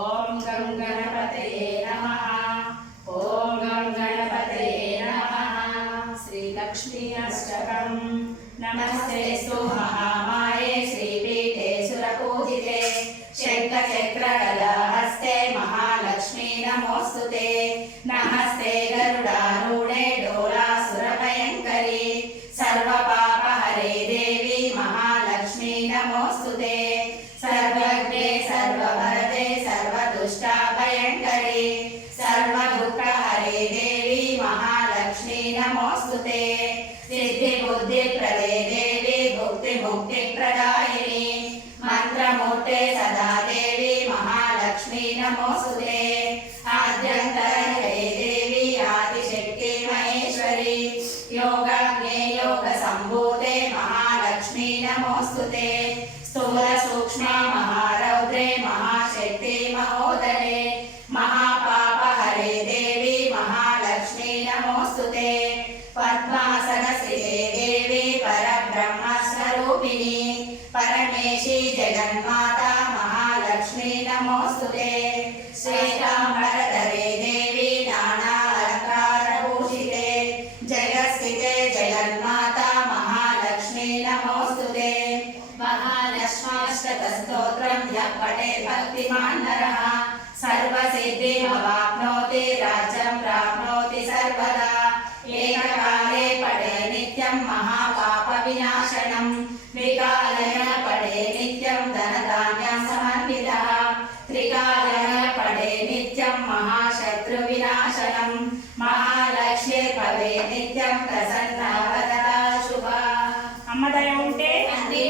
ఓం గం గణపతయే నమః. ఓం గం గణపతయే నమః. శ్రీలక్ష్మీ అష్టకం. నమస్తేస్తు మహామాయే శ్రీపీఠే సురపూజితే శంఖచక్రగదా హస్తే మహాలక్ష్మీ నమోస్తుతే. నమస్తే గరుడారూఢే సర్వదుష్టాభయంకరి సర్వదుఃఖహరే దేవి మహాలక్ష్మీ నమోస్తుతే. సిద్ధి బుద్ధి ప్రదే దేవి భుక్తి ముక్తి ప్రదాయిని. మంత్రమూర్తే సదా దేవి మహాలక్ష్మీ నమోస్తుతే. దేవి ఆదిశక్తి మహేశ్వరి. సంభూతే నమోస్తుతే. స్థూల సూక్ష్మ మహారౌద్రే रूपिणी परमेशी जगन्माता महालक्ष्मी नमोऽस्तु ते। श्रीकाम्बरधरे देवी नानालङ्कारभूषिते जगत्स्थिते जगन्माता महालक्ष्मी नमोऽस्तु ते। महालक्ष्माष्टकस्तोत्रं यः भक्तिमान् नरः। सर्वसिद्धिमवाप्नोति, राज्यं प्राप्नोति सर्वदा। एककाले पठे नित्यं महा नाशनं మహాలక్ష్మి పదే నిత్యం ప్రసన్నవదనా శుభ అమ్మ దయ ఉంటే అన్ని